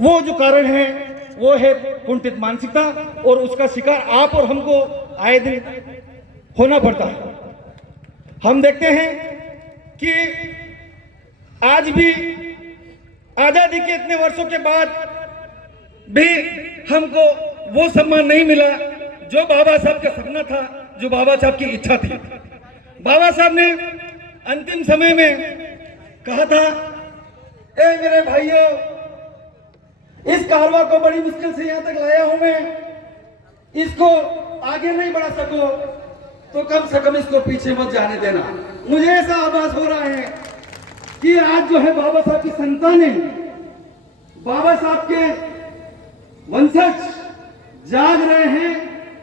वो जो कारण है वो है कुंठित मानसिकता, और उसका शिकार आप और हमको आए दिन होना पड़ता है। हम देखते हैं कि आज भी आजादी के इतने वर्षों के बाद भी हमको वो सम्मान नहीं मिला जो बाबा साहब का सपना था, जो बाबा साहब की इच्छा थी। बाबा साहब ने अंतिम समय में कहा था, ए मेरे भाइयों, इस कारवा को बड़ी मुश्किल से यहां तक लाया हूं मैं, इसको आगे नहीं बढ़ा सको तो कम से कम इसको पीछे मत जाने देना। मुझे ऐसा आभास हो रहा है कि आज जो है बाबा साहब की संतानें, बाबा साहब के वंशज जाग रहे हैं,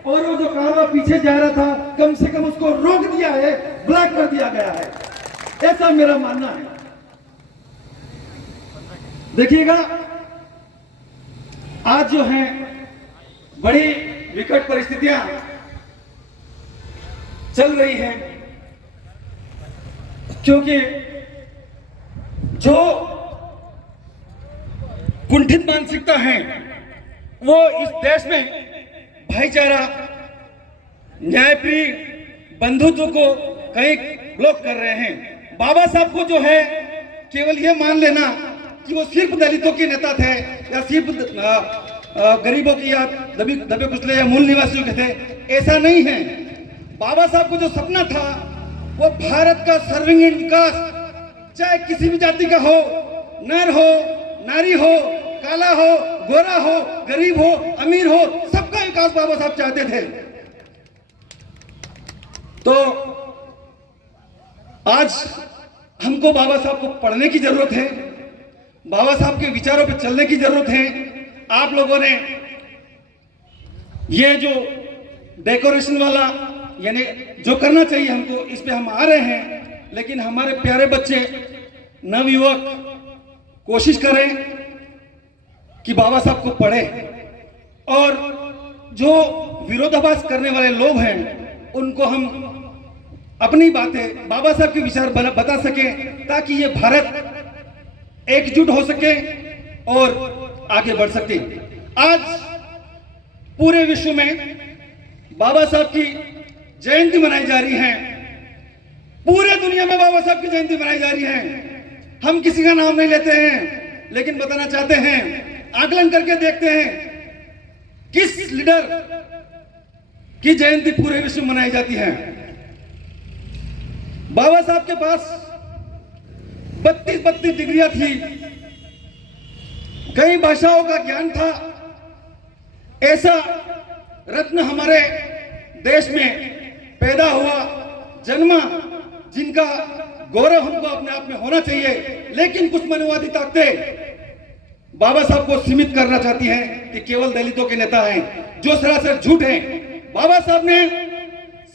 और वो जो कारवा पीछे जा रहा था कम से कम उसको रोक दिया है, ब्लॉक कर दिया गया है, ऐसा मेरा मानना है। देखिएगा आज जो है बड़ी विकट परिस्थितियां चल रही हैं, क्योंकि जो कुंठित मानसिकता है वो इस देश में भाईचारा, न्यायप्रिय बंधुत्व को कई ब्लॉक कर रहे हैं। बाबा साहब को जो है केवल ये मान लेना कि वो सिर्फ दलितों के नेता थे या सिर्फ गरीबों की या दबे कुचले या मूल निवासियों के थे, ऐसा नहीं है। बाबा साहब को जो सपना था वो भारत का सर्वांगीण विकास, चाहे किसी भी जाति का हो, नर हो, नारी हो, काला हो, गोरा हो, गरीब हो, अमीर हो, सबका विकास बाबा साहब चाहते थे। तो आज हमको बाबा साहब को पढ़ने की जरूरत है, बाबा साहब के विचारों पे चलने की जरूरत है। आप लोगों ने ये जो डेकोरेशन वाला यानी जो करना चाहिए हमको, इस पे हम आ रहे हैं, लेकिन हमारे प्यारे बच्चे, नवयुवक कोशिश करें कि बाबा साहब को पढ़े, और जो विरोधाभास करने वाले लोग हैं उनको हम अपनी बातें, बाबा साहब के विचार बता सकें, ताकि ये भारत एकजुट हो सके और आगे बढ़ सके। आज पूरे विश्व में बाबा साहब की जयंती मनाई जा रही है, पूरे दुनिया में बाबा साहब की जयंती मनाई जा रही है। हम किसी का नाम नहीं लेते हैं, लेकिन बताना चाहते हैं, आकलन करके देखते हैं किस लीडर की जयंती पूरे विश्व में मनाई जाती है। बाबा साहब के पास 32 डिग्रियां थी, कई भाषाओं का ज्ञान था। ऐसा रत्न हमारे देश में पैदा हुआ, जन्मा, जिनका गौरव हमको अपने आप में होना चाहिए। लेकिन कुछ मनवादी ताकतें बाबा साहब को सीमित करना चाहती हैं कि केवल दलितों के नेता हैं, जो सरासर झूठ हैं। बाबा साहब ने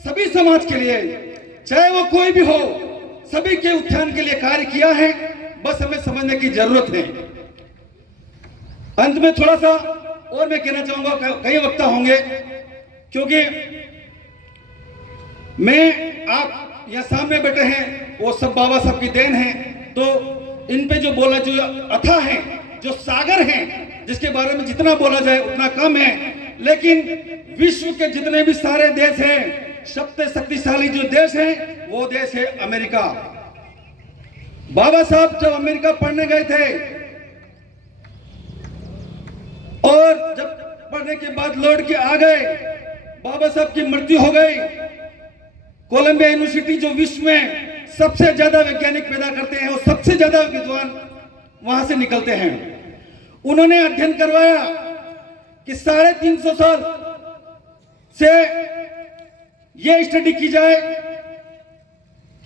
सभी समाज के लिए, चाहे वो कोई भी हो, सभी के उत्थान के लिए कार्य किया है। बस हमें समझने की जरूरत है। अंत में थोड़ा सा और मैं कहना चाहूंगा, कई वक्ता होंगे, क्योंकि मैं, आप यहाँ सामने बैठे हैं, वो सब बाबा साहब की देन है। तो इन पे जो बोला, जो अथाह है, जो सागर हैं, जिसके बारे में जितना बोला जाए उतना कम है। लेकिन विश्व के जितने भी सारे देश हैं, सबसे शक्तिशाली जो देश है वो देश है अमेरिका। बाबा साहब जब अमेरिका पढ़ने गए थे और जब पढ़ने के बाद लौट के आ गए, बाबा साहब की मृत्यु हो गई। कोलंबिया यूनिवर्सिटी जो विश्व में सबसे ज्यादा वैज्ञानिक पैदा करते हैं और सबसे ज्यादा विद्वान वहां से निकलते हैं, उन्होंने अध्ययन करवाया कि 350 साल से यह स्टडी की जाए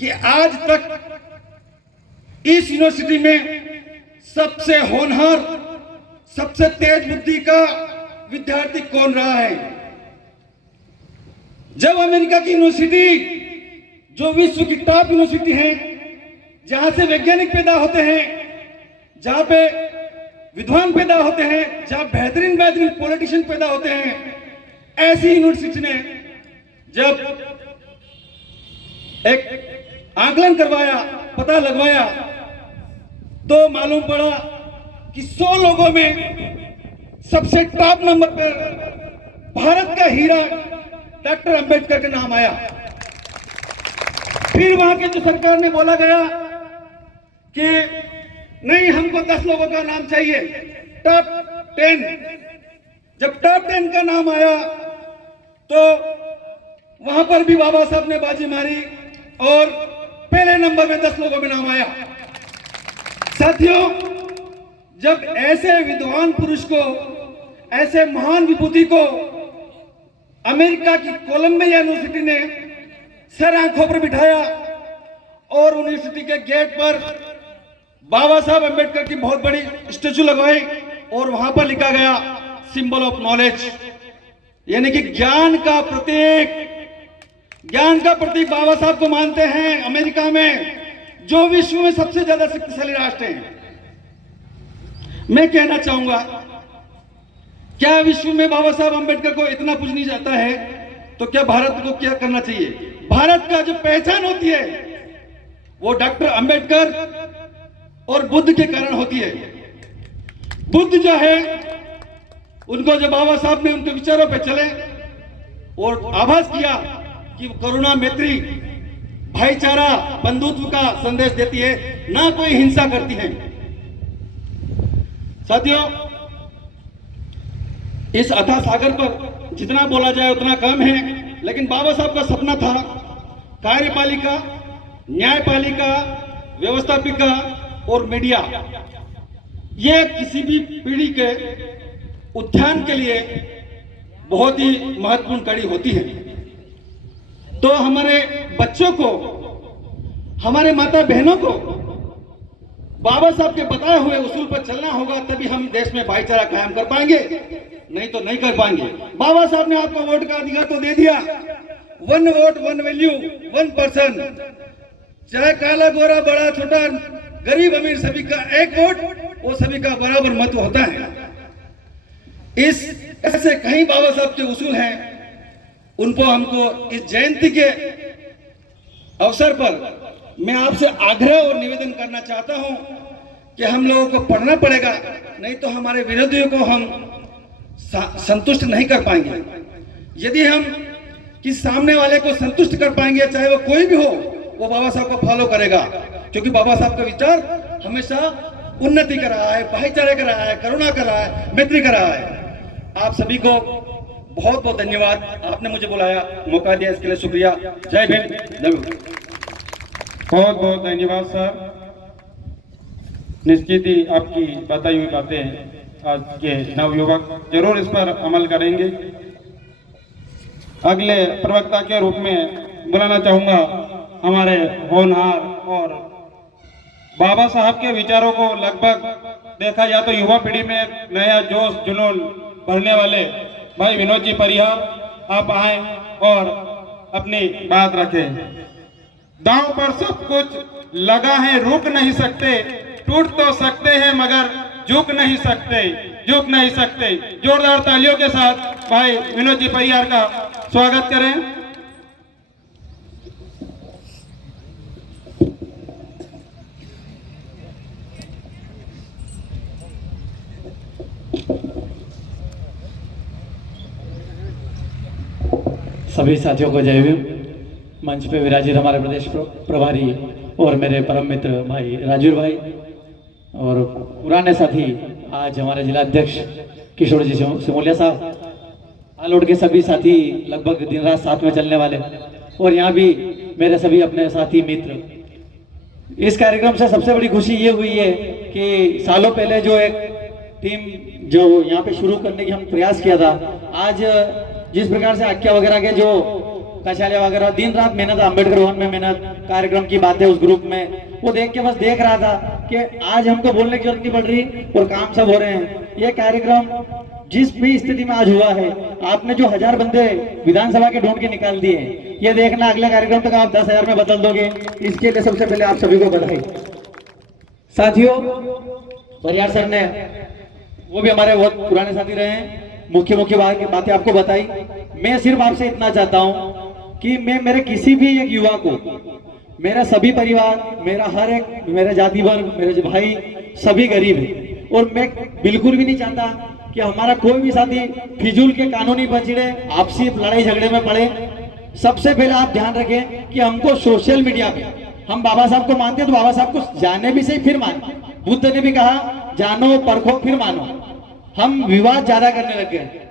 कि आज तक इस यूनिवर्सिटी में सबसे होनहार, सबसे तेज बुद्धि का विद्यार्थी कौन रहा है। जब अमेरिका की यूनिवर्सिटी, जो विश्व की टॉप यूनिवर्सिटी है, जहां से वैज्ञानिक पैदा होते हैं, जहां पे विद्वान पैदा होते हैं, जहां बेहतरीन पॉलिटिशियन पैदा होते हैं, ऐसी यूनिवर्सिटी ने जब एक आकलन करवाया, पता लगवाया, तो मालूम पड़ा कि 100 लोगों में सबसे टॉप नंबर पर भारत का हीरा डॉक्टर अंबेडकर का नाम आया। फिर वहां के जो सरकार ने बोला गया कि नहीं, हमको 10 लोगों का नाम चाहिए, टॉप 10। जब टॉप 10 का नाम आया तो वहां पर भी बाबा साहब ने बाजी मारी और पहले नंबर में 10 लोगों में नाम आया। साथियों, जब ऐसे विद्वान पुरुष को, ऐसे महान विभूति को अमेरिका की कोलंबिया यूनिवर्सिटी ने सर आंखों पर बिठाया और यूनिवर्सिटी के गेट पर बाबा साहब अंबेडकर की बहुत बड़ी स्टैचू लगवाई और वहां पर लिखा गया सिंबल ऑफ नॉलेज, यानी कि ज्ञान का प्रतीक। ज्ञान का प्रतीक बाबा साहब को मानते हैं अमेरिका में, जो विश्व में सबसे ज्यादा शक्तिशाली राष्ट्र है। मैं कहना चाहूंगा, क्या विश्व में बाबा साहब अंबेडकर को इतना पूजनी जाता है तो क्या भारत को क्या करना चाहिए? भारत का जो पहचान होती है वो डॉक्टर अंबेडकर और बुद्ध के कारण होती है। बुद्ध जो है, उनको जब बाबा साहब ने उनके विचारों पे चले और आभास किया कि करुणा, मैत्री, भाईचारा, बंधुत्व का संदेश देती है, ना कोई हिंसा करती है। साथियों, इस अथाह सागर पर जितना बोला जाए उतना कम है, लेकिन बाबा साहब का सपना था कार्यपालिका, न्यायपालिका, व्यवस्थापिका और मीडिया, ये किसी भी पीढ़ी के उत्थान के लिए बहुत ही महत्वपूर्ण कड़ी होती है। तो हमारे बच्चों को, हमारे माता बहनों को बाबा साहब के बताए हुए उसूल पर चलना होगा, तभी हम देश में भाईचारा कायम कर पाएंगे, नहीं तो नहीं कर पाएंगे। बाबा साहब ने आपको वोट का अधिकार तो दे दिया, 1 वोट 1 वैल्यू 1 पर्सन, चाहे काला गोरा बड़ा छोटा गरीब अमीर सभी का 1 वोट, वो सभी का बराबर महत्व होता है। इस ऐसे कई बाबा साहब के उसूल हैं, उनको हमको इस जयंती के अवसर पर मैं आपसे आग्रह और निवेदन करना चाहता हूं कि हम लोगों को पढ़ना पड़ेगा, नहीं तो हमारे विरोधियों को हम संतुष्ट नहीं कर पाएंगे। यदि हम किस सामने वाले को संतुष्ट कर पाएंगे, चाहे वो कोई भी हो, वो बाबा साहब को फॉलो करेगा, क्योंकि बाबा साहब का विचार हमेशा उन्नति कर रहा है, भाईचारे कर रहा है, करुणा कर रहा है, मैत्री कर रहा है। आप सभी को बहुत बहुत धन्यवाद, आपने मुझे बुलाया, मौका दिया, इसके लिए शुक्रिया। जय भीम। बहुत बहुत धन्यवाद सर। निश्चित ही आपकी बताई हुई बातें आज के नवयुवक जरूर इस पर अमल करेंगे। अगले प्रवक्ता के रूप में बुलाना चाहूँगा हमारे होनहार और बाबा साहब के विचारों को लगभग देखा जाए तो युवा पीढ़ी में एक नया जोश जुनून भरने वाले भाई विनोद जी परिहार, आप आए और अपनी बात रखें। दांव पर सब कुछ लगा है, रुक नहीं सकते, टूट तो सकते हैं मगर झुक नहीं सकते, झुक नहीं सकते। जोरदार तालियों के साथ भाई विनोद जी परिहार का स्वागत करें। सभी साथियों को जय भीम। मंच पे विराजित हमारे प्रदेश प्रभारी और मेरे परम मित्र भाई राजू भाई और पुराने साथी आज हमारे जिला अध्यक्ष किशोर जी सिमोलिया साहब, आलोट के सभी साथी लगभग दिन रात साथ में चलने वाले, और यहाँ भी मेरे सभी अपने साथी मित्र। इस कार्यक्रम से सबसे बड़ी खुशी ये हुई है कि सालों पहले जो एक टीम जो यहाँ पे शुरू करने की हम प्रयास किया था, आज जिस प्रकार से आख्या वगैरह के जो कचालिया वगैरह दिन रात मेहनत, अम्बेडकर भवन में मेहनत, कार्यक्रम की बातें उस ग्रुप में, वो देख के बस देख रहा था कि आज हमको बोलने की जरूरत नहीं पड़ रही और काम सब हो रहे हैं। ये कार्यक्रम जिस भी स्थिति में आज हुआ है, आपने जो 1000 बंदे विधानसभा के ढूंढ के निकाल दिए, ये देखना अगले कार्यक्रम तक आप 10,000 में बदल दोगे, इसके लिए सबसे पहले आप सभी को बधाई। साथियों, परिहार सर ने, वो भी हमारे बहुत पुराने साथी रहे हैं, मुख्य बातें आपको बताई। मैं सिर्फ आपसे इतना चाहता हूं कि मैं मेरे किसी भी एक युवा को, मेरा सभी परिवार, मेरा हर एक, मेरे जाति वर्ग, मेरे भाई सभी गरीब है, और मैं बिल्कुल भी नहीं चाहता कि हमारा कोई भी साथी फिजूल के कानूनी बंचड़े आपसी लड़ाई झगड़े में पड़े। सबसे पहले आप ध्यान रखें कि हमको सोशल मीडिया पे हम बाबा साहब को मानते हैं तो बाबा साहब को जाने भी सही फिर मानो। बुद्ध ने भी कहा जानो परखो फिर मानो। हम विवाद ज्यादा करने लग गए।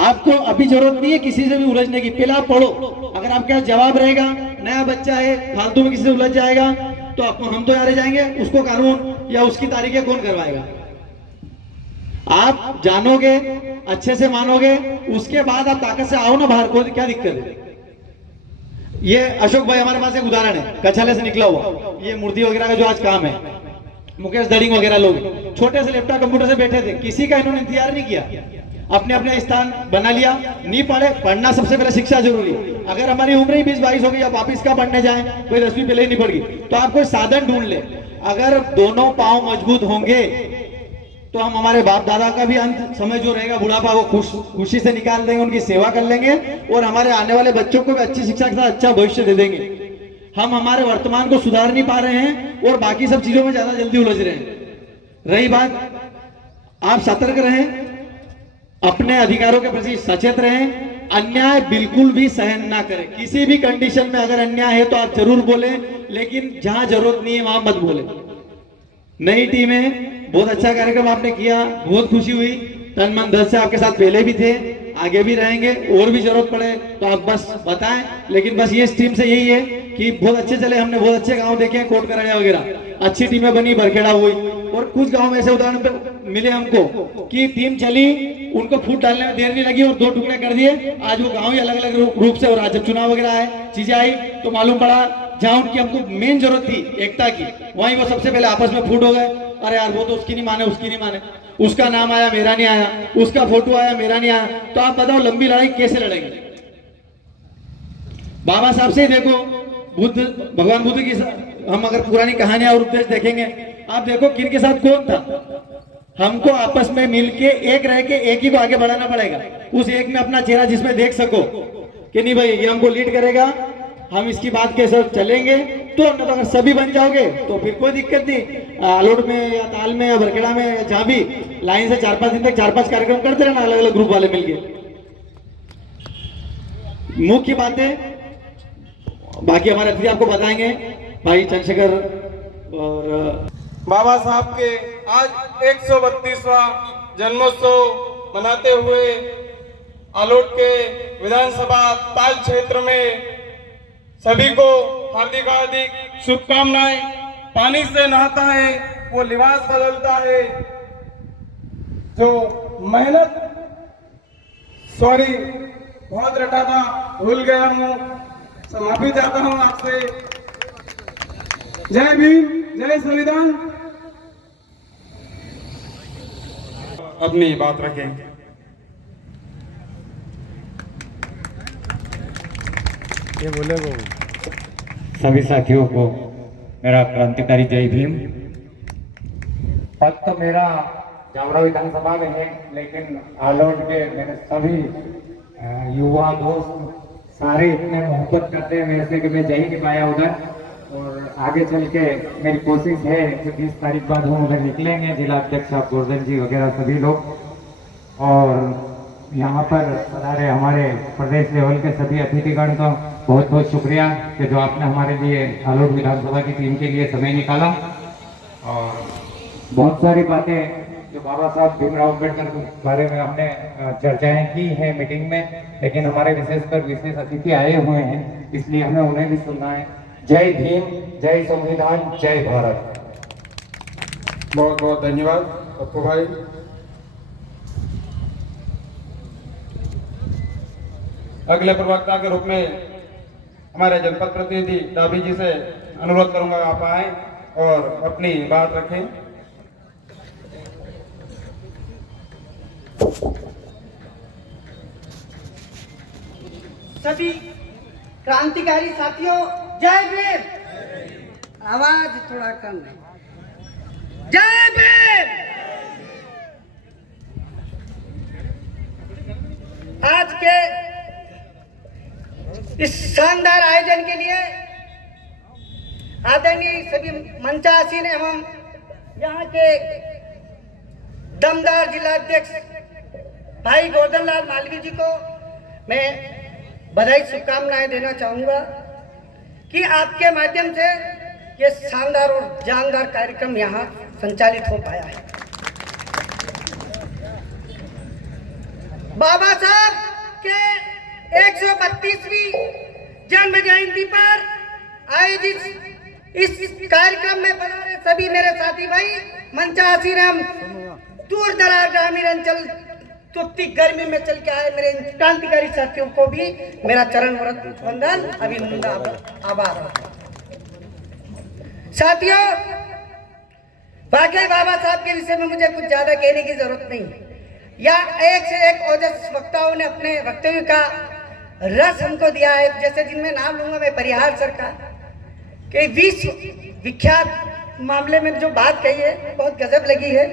आपको अभी जरूरत नहीं है किसी से भी उलझने की, पहले आप पढ़ो। अगर आपके पास जवाब रहेगा, नया बच्चा है फालतू में किसी से उलझ जाएगा तो हम तो यार जाएंगे, उसको कानून या उसकी तारीखें कौन करवाएगा। आप जानोगे, अच्छे से मानोगे, उसके बाद आप ताकत से आओ ना बाहर, कोई क्या दिक्कत है। ये अशोक भाई हमारे पास एक उदाहरण है, कछाले से निकला हुआ, ये मूर्ति वगैरह का जो आज काम है, मुकेश दड़िंग वगैरह लोग छोटे से लैपटॉप कंप्यूटर से बैठे थे, किसी का इन्होंने इंतजार नहीं किया, अपने अपने स्थान बना लिया, नहीं पढ़े। पढ़ना सबसे पहले शिक्षा जरूरी। अगर हमारी उम्र ही 20-22 हो गई, अब वापिस का पढ़ने जाए, कोई 10वीं पहले ही नहीं पड़ गई, तो आप कोई साधन ढूंढ ले। अगर दोनों पांव मजबूत होंगे तो हम हमारे बाप दादा का भी अंत समय जो रहेगा बुढ़ापा वो खुशी से निकाल देंगे, उनकी सेवा कर लेंगे और हमारे आने वाले बच्चों को भी अच्छी शिक्षा के साथ अच्छा भविष्य दे देंगे। हम हमारे वर्तमान को सुधार नहीं पा रहे हैं और बाकी सब चीजों में ज्यादा जल्दी उलझ रहे हैं। रही बात, आप सतर्क रहें, अपने अधिकारों के प्रति सचेत रहें, अन्याय बिल्कुल भी सहन ना करें। किसी भी कंडीशन में अगर अन्याय है तो आप जरूर बोलें, लेकिन जहां जरूरत नहीं है वहां मत बोलें। नई टीम है, बहुत अच्छा कार्यक्रम आपने किया, बहुत खुशी हुई। तन मन धन से आपके साथ पहले भी थे, आगे भी रहेंगे, और भी जरूरत पड़े तो आप बस बताएं। लेकिन बस ये इस टीम से यही है कि बहुत अच्छे चले, हमने बहुत अच्छे गांव देखे हैं, कोट कराया वगैरह, अच्छी टीमें बनी, बरखेड़ा हुई। और कुछ गांव में ऐसे उदाहरण पे मिले हमको कि टीम चली, उनको फूट डालने में देर नहीं लगी और 2 टुकड़े कर दिए। आज वो गांव ही अलग अलग रूप से, और आज जब चुनाव वगैरह आए, चीजें आई तो मालूम पड़ा जहां उनकी हमको मेन जरूरत थी एकता की, वहीं वो सबसे पहले आपस में फूट हो गए। अरे यार वो तो उसकी नहीं माने, उसकी नहीं माने, उसका नाम आया मेरा नहीं आया, उसका फोटो आया मेरा नहीं आया। तो आप बताओ लंबी लड़ाई कैसे लड़ेंगे। बाबा साहब से ही देखो, भगवान बुद्ध की हम अगर पुरानी कहानियां और उपदेश देखेंगे, आप देखो किन के साथ कौन था। हमको आपस में मिलके एक रह के एक ही को आगे बढ़ाना पड़ेगा। उस एक में अपना चेहरा जिसमें देख सको कि नहीं भाई ये हमको लीड करेगा, हम इसकी बात के साथ चलेंगे। तो अगर सभी बन जाओगे तो फिर कोई दिक्कत नहीं। आलोट में या ताल में या बरखेड़ा में या जहां भी लाइन से 4-5 दिन तक 4-5 कार्यक्रम करते रहना, अलग अलग ग्रुप वाले मिलके। मुख्य बातें बाकी हमारे अतिथि आपको बताएंगे, भाई चंद्रशेखर। और बाबा साहब के आज 132वां जन्मोत्सव मनाते हुए आलोट के विधानसभा ताल क्षेत्र में सभी को हार्दिक हार्दिक शुभकामनाएं। पानी से नहाता है वो लिबास बदलता है, जो मेहनत, सॉरी बहुत रटा था, भूल गया हूँ, माफी चाहता हूँ आपसे। जय भीम, जय संविधान। अपनी बात रखें। ये बोले वो सभी साथियों को मेरा क्रांतिकारी जय भीम। पद तो मेरा जावरा विधानसभा में है, लेकिन आलोट के मेरे सभी युवा दोस्त सारे इतने मोहब्बत करते हैं मेरे से कि मैं जा ही नहीं पाया उधर। और आगे चल के मेरी कोशिश है कि 20 तारीख बाद हम उधर निकलेंगे, जिला अध्यक्ष साहब गोवर्धन जी वगैरह सभी लोग। और यहाँ पर पधारे हमारे प्रदेश लेवल के सभी अतिथिगण का बहुत बहुत शुक्रिया कि जो आपने हमारे लिए आलोट विधानसभा की टीम के लिए समय निकाला। और बहुत सारी बातें जो बाबा साहब भीमराव अम्बेडकर के बारे में हमने चर्चाएं की हैं मीटिंग में, लेकिन हमारे विशेष अतिथि आए हुए हैं, इसलिए हमें उन्हें भी सुनना है। जय भीम, जय संविधान, जय भारत। बहुत बहुत धन्यवाद पप्पू भाई। अगले प्रवक्ता के रूप में हमारे जनपद प्रतिनिधि डाबी जी से अनुरोध करूंगा आप आए और अपनी बात रखें। सभी क्रांतिकारी साथियों, जय भीम। आवाज थोड़ा कम है। जय भीम। आज के इस शानदार आयोजन के लिए आदरणीय सभी मंचासीन एवं यहाँ के दमदार जिलाध्यक्ष भाई गोवर्धन लाल मालवीय जी को मैं बधाई शुभकामनाएं देना चाहूंगा कि आपके माध्यम से ये शानदार और जानदार कार्यक्रम यहाँ संचालित हो पाया है। बाबा साहब के 132वीं जन्म जयंती पर आयोजित इस कार्यक्रम में पधारे सभी मेरे साथी भाई, मंचासीन एवं दूर दराज ग्रामीण अंचल तुत्ती गर्मी में चल के आए मेरे क्रांतिकारी साथियों को भी मेरा चरण वंदन अभिनंदन आभार। साथियों, वाकई बाबा साहब के विषय में मुझे कुछ ज्यादा कहने की जरूरत नहीं। या एक से एक ओजस वक्ताओं ने अपने वक्तव्य का रस हमको दिया है, जैसे जिनमें नाम लूंगा मैं परिहार सर का, कि विश्व विख्यात मामले में जो बात कही है बहुत गजब लगी है,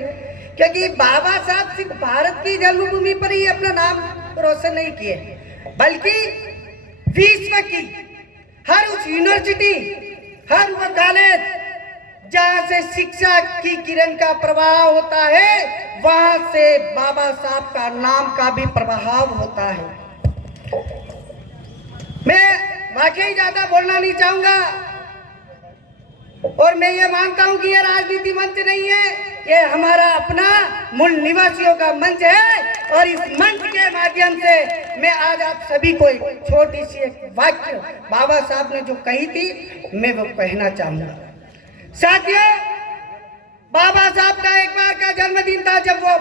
क्योंकि बाबा साहब सिर्फ भारत की जन्मभूमि पर ही अपना नाम रोशन नहीं किए, बल्कि विश्व की हर उस यूनिवर्सिटी, हर वो कॉलेज जहां से शिक्षा की किरण का प्रवाह होता है, वहां से बाबा साहब का नाम का भी प्रभाव होता है। मैं वाकई ज्यादा बोलना नहीं चाहूंगा और मैं ये मानता हूं कि यह राजनीति मंच नहीं है, ये हमारा अपना मूल निवासियों का मंच है। और इस मंच के माध्यम से मैं आज आप सभी को एक छोटी सी एक वाक्य बाबा साहब ने जो कही थी मैं वो कहना चाहूंगा। साथियों, बाबा साहब का एक बार का जन्मदिन था जब वो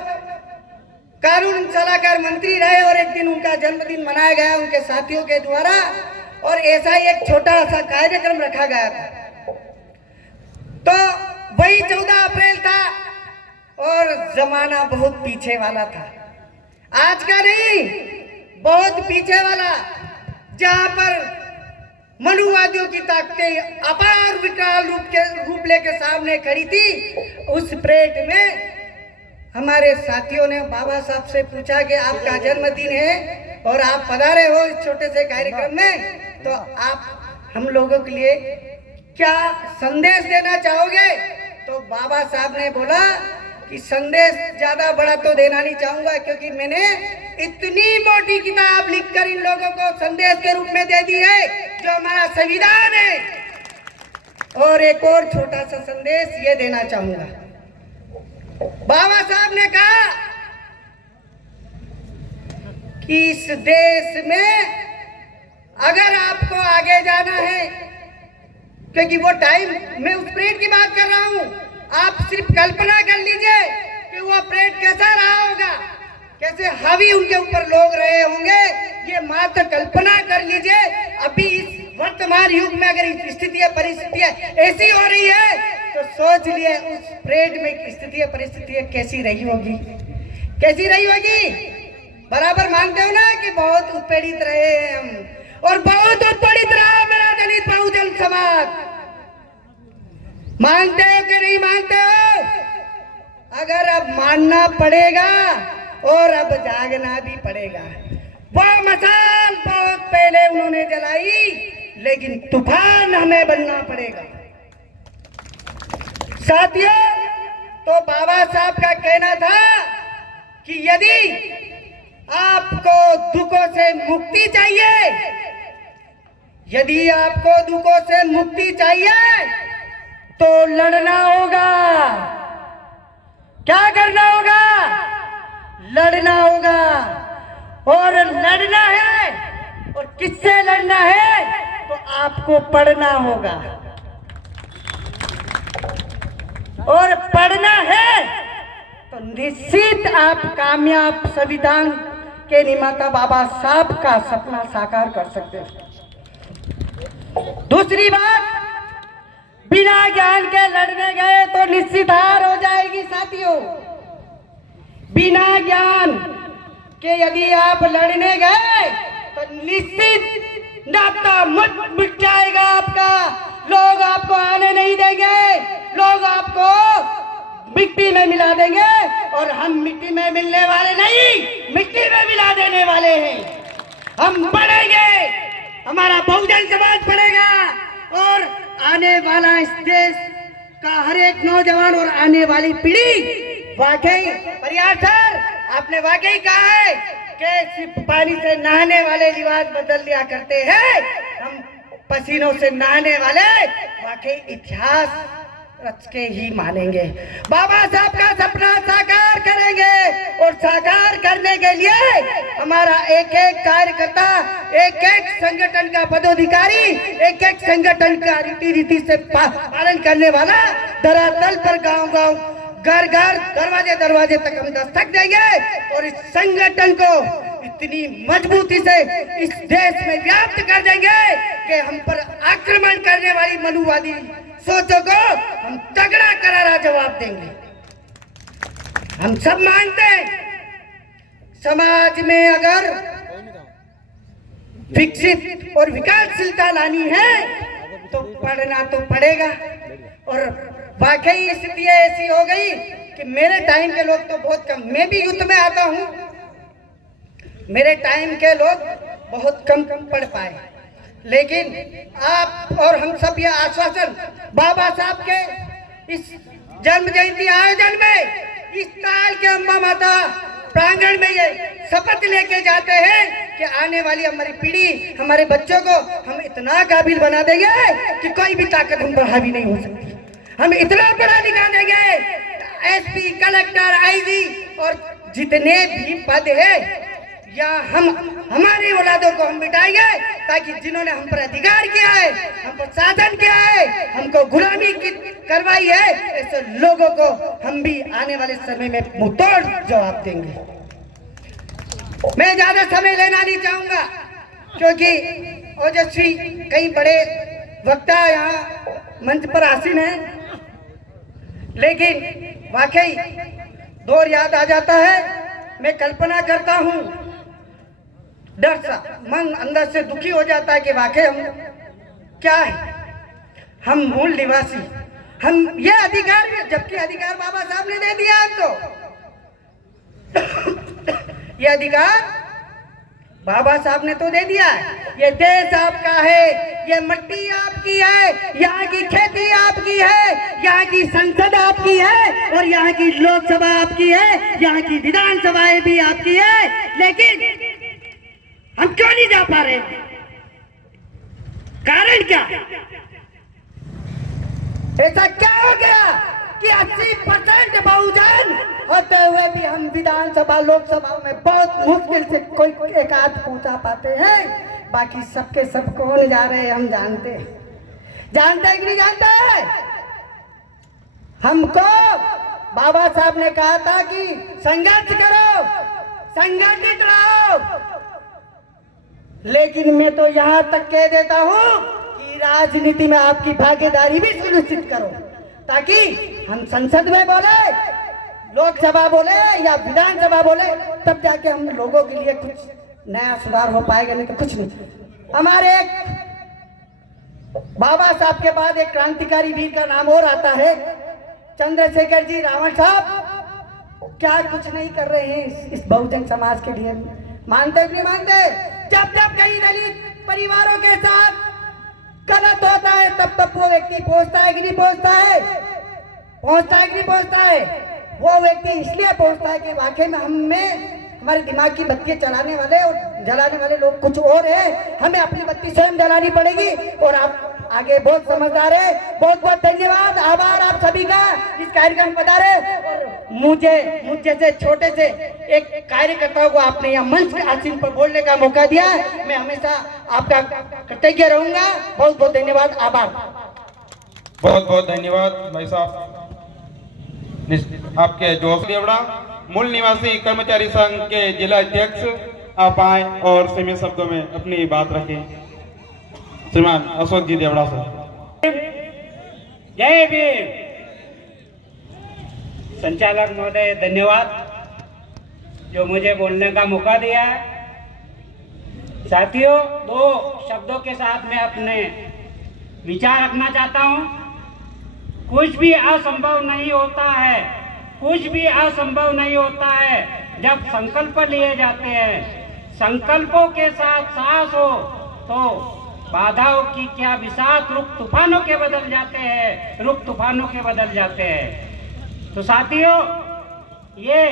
कानून सलाहकार मंत्री रहे और एक दिन उनका जन्मदिन मनाया गया उनके साथियों के द्वारा, और ऐसा ही एक छोटा सा कार्यक्रम रखा गया था। तो वही 14 अप्रैल था और जमाना बहुत पीछे वाला था, आज का नहीं, बहुत पीछे वाला, जहां पर मनुवादियों की ताकतें अपार विकराल रूप लेकर सामने खड़ी थी। उस परेड में हमारे साथियों ने बाबा साहब से पूछा कि आपका जन्मदिन है और आप पधारे हो इस छोटे से कार्यक्रम में, तो आप हम लोगों के लिए क्या संदेश देना चाहोगे? तो बाबा साहब ने बोला कि संदेश ज्यादा बड़ा तो देना नहीं चाहूंगा, क्योंकि मैंने इतनी मोटी किताब लिखकर इन लोगों को संदेश के रूप में दे दी है जो हमारा संविधान है। और एक और छोटा सा संदेश ये देना चाहूंगा। बाबा साहब ने कहा कि इस देश में अगर आपको आगे जाना है, क्योंकि वो टाइम, मैं उस परेड की बात कर रहा हूँ, आप सिर्फ कल्पना कर लीजिए कि वो परेड कैसा रहा होगा, कैसे हावी उनके ऊपर लोग रहे होंगे, ये मात्र कल्पना कर लीजिए। अभी इस वर्तमान युग में अगर स्थितियां परिस्थितियां ऐसी हो रही है तो सोच लिए उस परेड में स्थितियां परिस्थितियां कैसी रही होगी, कैसी रही होगी। बराबर मानते हो ना कि बहुत उत्पीड़ित रहे हैं हम, और बहुत उत्पीड़ित रहा मेरा दलित बहुजन समाज। मानते हो कि नहीं मानते हो? अगर अब मानना पड़ेगा और अब जागना भी पड़ेगा। वो मसाल बहुत पहले उन्होंने जलाई, लेकिन तूफान हमें बनना पड़ेगा। साथियों, तो बाबा साहब का कहना था कि यदि आपको दुखों से मुक्ति चाहिए, यदि आपको दुखों से मुक्ति चाहिए तो लड़ना होगा। क्या करना होगा? लड़ना होगा। और लड़ना है, और किससे लड़ना है? तो आपको पढ़ना होगा, और पढ़ना है तो निश्चित आप कामयाब संविधान के निर्माता बाबा साहब का सपना साकार कर सकते हैं। दूसरी बात, बिना ज्ञान के लड़ने गए तो निश्चित हार हो जाएगी। साथियों, बिना ज्ञान के यदि आप लड़ने गए तो निश्चित नाता मिट जाएगा आपका। लोग आपको आने नहीं देंगे, लोग आपको मिट्टी में मिला देंगे, और हम मिट्टी में मिलने वाले नहीं, मिट्टी में मिला देने वाले हैं। हम पढ़ेंगे, हमारा बहुजन समाज पढ़ेगा, और आने वाला इस देश का हर एक नौजवान और आने वाली पीढ़ी वाकई परियार सर, आपने वाकई कहा है कि सिर्फ पानी से नहाने वाले लिबास बदल दिया करते हैं, हम पसीनों से नहाने वाले वाकई इतिहास रच के ही मानेंगे। बाबा साहब का सपना साकार करेंगे और साकार करने के लिए हमारा एक एक कार्यकर्ता, एक एक संगठन का पदाधिकारी, एक एक संगठन का रीति से पालन करने वाला धरातल पर गांव-गांव, घर-घर, दरवाजे-दरवाजे तक हम दस्तक देंगे और इस संगठन को इतनी मजबूती से इस देश में व्याप्त कर देंगे कि हम पर आक्रमण करने वाली मनुवादी सोचों को हम तगड़ा करारा जवाब देंगे। हम सब मानते हैं समाज में अगर विकसित और विकासशीलता लानी है तो पढ़ना तो पड़ेगा। और वाकई स्थिति ऐसी हो गई कि मेरे टाइम के लोग तो बहुत कम, मैं भी युद्ध में आता हूँ, मेरे टाइम के लोग बहुत कम पढ़ पाए, लेकिन आप और हम सब ये आश्वासन बाबा साहब के इस जन्म जयंती आयोजन में इस साल के अम्बा माता प्रांगण में ये शपथ लेके जाते हैं कि आने वाली हमारी पीढ़ी, हमारे बच्चों को हम इतना काबिल बना देंगे कि कोई भी ताकत हम पर हावी नहीं हो सकती। हम इतना पढ़ा लिखा देंगे, एसपी, कलेक्टर, आईजी और जितने भी पद है या हम हमारी औलादों को हम मिटाएंगे, ताकि जिन्होंने हम पर अधिकार किया है, हम पर शासन किया है, हमको गुलामी करवाई है, ऐसे लोगों को हम भी आने वाले समय में मुंहतोड़ जवाब देंगे। मैं ज्यादा समय लेना नहीं चाहूंगा क्योंकि ओजस्वी कई बड़े वक्ता यहाँ मंच पर आसीन हैं, लेकिन वाकई दौर याद आ जाता है। मैं कल्पना करता हूँ, डर सा मन अंदर से दुखी हो जाता है कि वाकई हम क्या है, हम मूल निवासी, हम ये अधिकार, जबकि अधिकार बाबा साहब ने दे दिया आपको। ये अधिकार बाबा साहब ने तो दे दिया है, ये देश आपका है, ये मिट्टी आपकी है, यहाँ की खेती आपकी है, यहाँ की संसद आपकी है और यहाँ की लोकसभा आपकी है, यहाँ की विधानसभाएं भी आपकी है, लेकिन हम क्यों नहीं जा पा रहे? कारण क्या? ऐसा क्या हो गया कि 80% बहुजन होते हुए भी हम विधानसभा, लोकसभा में बहुत मुश्किल से कोई एक आध पहुंचा पाते हैं, बाकी सबके सब कौन जा रहे हैं हम जानते हैं। जानते हैं कि नहीं जानते? हमको बाबा साहब ने कहा था कि संघर्ष करो, संगठित रहो, लेकिन मैं तो यहाँ तक कह देता हूँ कि राजनीति में आपकी भागीदारी भी सुनिश्चित करो, ताकि हम संसद में बोले, लोकसभा बोले या विधानसभा बोले, तब जाके हम लोगों के लिए कुछ नया सुधार हो पाएगा, नहीं तो कुछ नहीं। हमारे एक बाबा साहब के बाद एक क्रांतिकारी वीर का नाम और आता है, चंद्रशेखर जी रावण साहब। क्या कुछ नहीं कर रहे हैं इस बहुजन समाज के लिए? मानते कि नहीं मानते? जब जब कई दलित परिवारों के साथ गलत होता है तब तब वो व्यक्ति पहुंचता है कि नहीं पहुंचता है? पहुंचता है कि नहीं पहुंचता है? वो व्यक्ति इसलिए पहुंचता है कि वाकई में हमें हमारे दिमाग की बत्तियां चलाने वाले और जलाने वाले लोग कुछ और है, हमें अपनी बत्ती स्वयं जलानी पड़ेगी। और आप आगे बहुत समझदार है। बहुत बहुत धन्यवाद, आभार आप सभी का इस कार्यक्रम पधारे और मुझे जैसे छोटे से एक कार्यकर्ता को आपने यहाँ मंच के आसीन पर बोलने का मौका दिया, मैं हमेशा आपका कृतज्ञ रहूंगा। बहुत बहुत धन्यवाद, आभार। बहुत बहुत धन्यवाद भाई साहब, आपके जोश देवड़ा मूल निवासी कर्मचारी संघ के जिला अध्यक्ष, आप आए और सीमित शब्दों में अपनी बात रखें। श्रीमान अशोक जी देवड़ा सर। जय भीम। संचालक महोदय धन्यवाद जो मुझे बोलने का मौका दिया है। साथियों, दो शब्दों के साथ मैं अपने विचार रखना चाहता हूं। कुछ भी असंभव नहीं होता है, कुछ भी असंभव नहीं होता है जब संकल्प लिए जाते हैं। संकल्पों के साथ साहस हो तो बाधाओं की क्या विसात रुख तूफानों के बदल जाते हैं, रुख तूफानों के बदल जाते हैं। तो साथियों, ये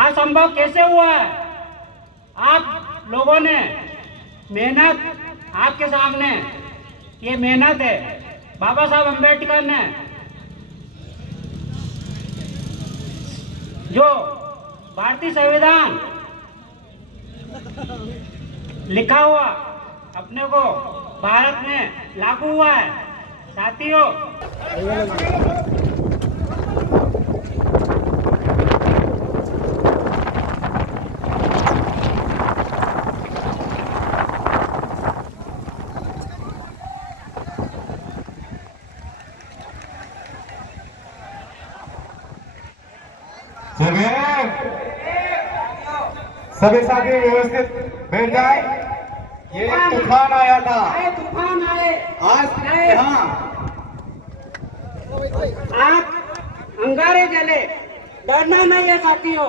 असंभव कैसे हुआ है? आप लोगों ने मेहनत, आपके सामने ये मेहनत है बाबा साहब अम्बेडकर ने जो भारतीय संविधान लिखा हुआ अपने को भारत में लागू हुआ है। साथियों, सभी साथी व्यवस्थित बैठ जाए। ये तूफान आया था, तूफान आए आज यहाँ आप अंगारे जले, डरना नहीं है साथियों।